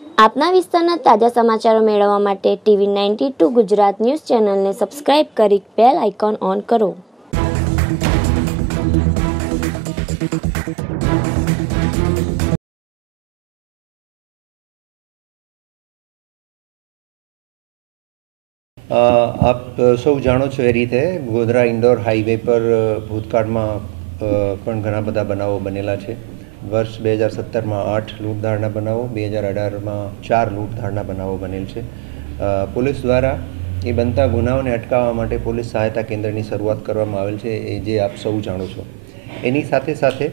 આપના વિસ્તારના તાજા સમાચારો મેળવવા માટે TV92 ગુજરાત ન્યૂઝ ચેનલને સબસ્ક્રાઇબ કરી બેલ આઇકોન ઓન કરો। આપ સૌ જાણો છો એ રીતે ગોધરા ઇન્દોર હાઈવે પર ભૂતકાળમાં પણ ઘણા બધા બનાવો બનેલા છે। વર્ષ 2017માં 8 લૂંટધાડના બનાવો, 2018માં 4 લૂંટધાડના બનાવો બનેલ છે। પોલીસ દ્વારા એ બનતા ગુનાઓને અટકાવવા માટે પોલીસ સહાયતા કેન્દ્રની શરૂઆત કરવામાં આવેલ છે, એ જે આપ સૌ જાણો છો। એની સાથે સાથે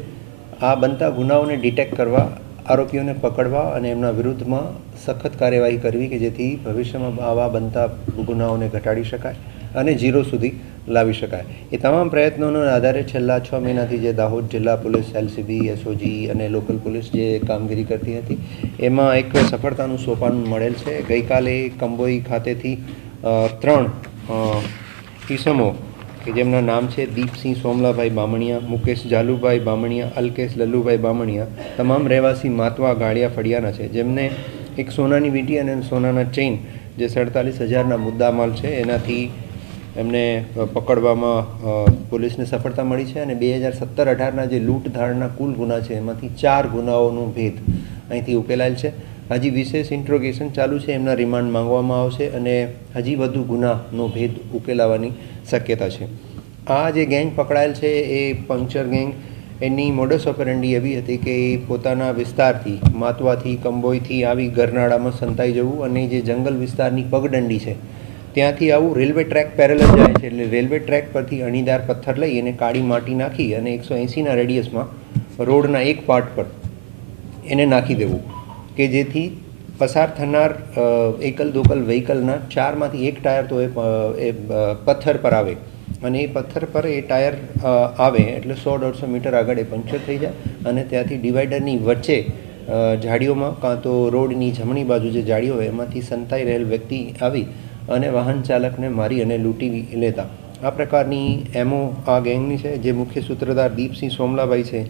આ બનતા ગુનાઓને ડિટેક્ટ કરવા, આરોપીઓને પકડવા અને એમના વિરુદ્ધમાં સખત કાર્યવાહી કરવી કે જેથી ભવિષ્યમાં આવા બનતા ગુનાઓને ઘટાડી શકાય અને ઝીરો સુધી લાવી શકાય। એ તમામ પ્રયત્નોના આધારે છેલ્લા 6 મહિનાથી જે દાહોદ જિલ્લા પોલીસ, LCB, SOG અને લોકલ પોલીસ જે કામગીરી કરતી હતી એમાં એક સફળતાનું સોપાન મળેલ છે। ગઈકાલે કંબોઈ ખાતેથી 3 ઈસમો કે જેમના નામ છે દીપસિંહ સોમલાભાઈ બામણિયા, મુકેશ જાલુભાઈ બામણિયા, અલ્કેશ લલ્લુભાઈ બામણિયા, તમામ રહેવાસી માતવા ગાળિયા ફળિયાના છે, જેમને એક સોનાની વીંટી અને સોનાના ચેઇન જે 47,000ના મુદ્દામાલ છે એનાથી એમને પકડવામાં પોલીસને સફળતા મળી છે। અને 2017-18ના જે લૂંટધાડના કુલ ગુના છે એમાંથી 4 ગુનાઓનો ભેદ અહીંથી ઉકેલાયેલ છે। હજી વિશેષ ઇન્ટ્રોગેશન ચાલુ છે, એમના રિમાન્ડ માંગવામાં આવશે અને હજી વધુ ગુનાનો ભેદ ઉકેલાવાની શક્યતા છે। આ જે ગેંગ પકડાયેલ છે એ પંક્ચર ગેંગ, એની મોડસ ઓપરેન્ડી એવી હતી કે એ પોતાના વિસ્તારથી, માતવાથી, કંબોઈથી આવી ગરનાળામાં સંતાઈ જવું અને જે જંગલ વિસ્તારની પગદંડી છે ત્યાંથી આવું રેલવે ટ્રેક પેરેલલ જાય છે, એટલે રેલવે ટ્રેક પરથી અણીદાર પથ્થર લઈ અને કાળી માટી નાખી અને 180ના રેડિયસમાં રોડના એક પાર્ટ પર એને નાખી દેવું કે જેથી પસાર થનાર એકલ દોકલ વ્હીકલના 4માંથી 1 ટાયર તો એ પથ્થર પર આવે અને એ પથ્થર પર એ ટાયર આવે એટલે 100-150 મીટર આગળ એ પંક્ચર થઈ જાય અને ત્યાંથી ડિવાઈડરની વચ્ચે ઝાડીઓમાં કાં તો રોડની જમણી બાજુ જે ઝાડીઓ હોય એમાંથી સંતાઈ રહેલ વ્યક્તિ આવી અને વાહન ચાલકને મારી અને લૂંટી લેતા। આ પ્રકારની એમો આ ગેંગની છે। જે મુખ્ય સૂત્રધાર દીપસિંહ સોમલાભાઈ છે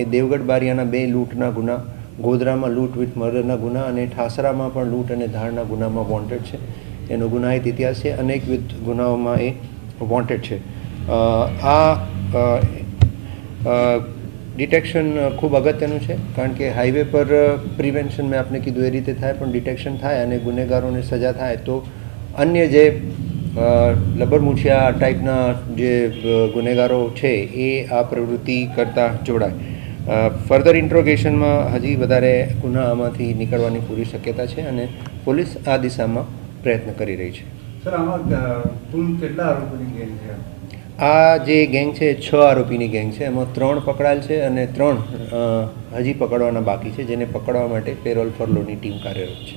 એ દેવગઢ બારિયાના 2 લૂંટના ગુના, ગોધરામાં લૂંટ વિથ મર્ડરના ગુના અને ઠાસરામાં પણ લૂંટ અને ધાડના ગુનામાં વોન્ટેડ છે। એનો ગુનાહિત ઇતિહાસ છે, અનેકવિધ ગુનાઓમાં એ વોન્ટેડ છે। ડિટેક્શન ખૂબ અગત્યનું છે, કારણ કે હાઈવે પર પ્રિવેન્શન મેં આપને કીધું એ રીતે થાય, પણ ડિટેક્શન થાય અને ગુનેગારોને સજા થાય તો અન્ય જે લબરમૂછિયા ટાઈપના જે ગુનેગારો છે એ આ પ્રવૃત્તિ કરતા જોડાય। ફર્ધર ઇન્ટ્રોગેશનમાં હજી વધારે ગુના આમાંથી નીકળવાની પૂરી શક્યતા છે અને પોલીસ આ દિશામાં પ્રયત્ન કરી રહી છે। સર, આમાં કુલ કેટલા આરોપીની ગેંગ છે? આ જે ગેંગ છે 6 આરોપીની ગેંગ છે, એમાં 3 પકડાયેલ છે અને 3 હજી પકડવાના બાકી છે, જેને પકડવા માટે પેરોલ ફરલોની ટીમ કાર્યરત છે।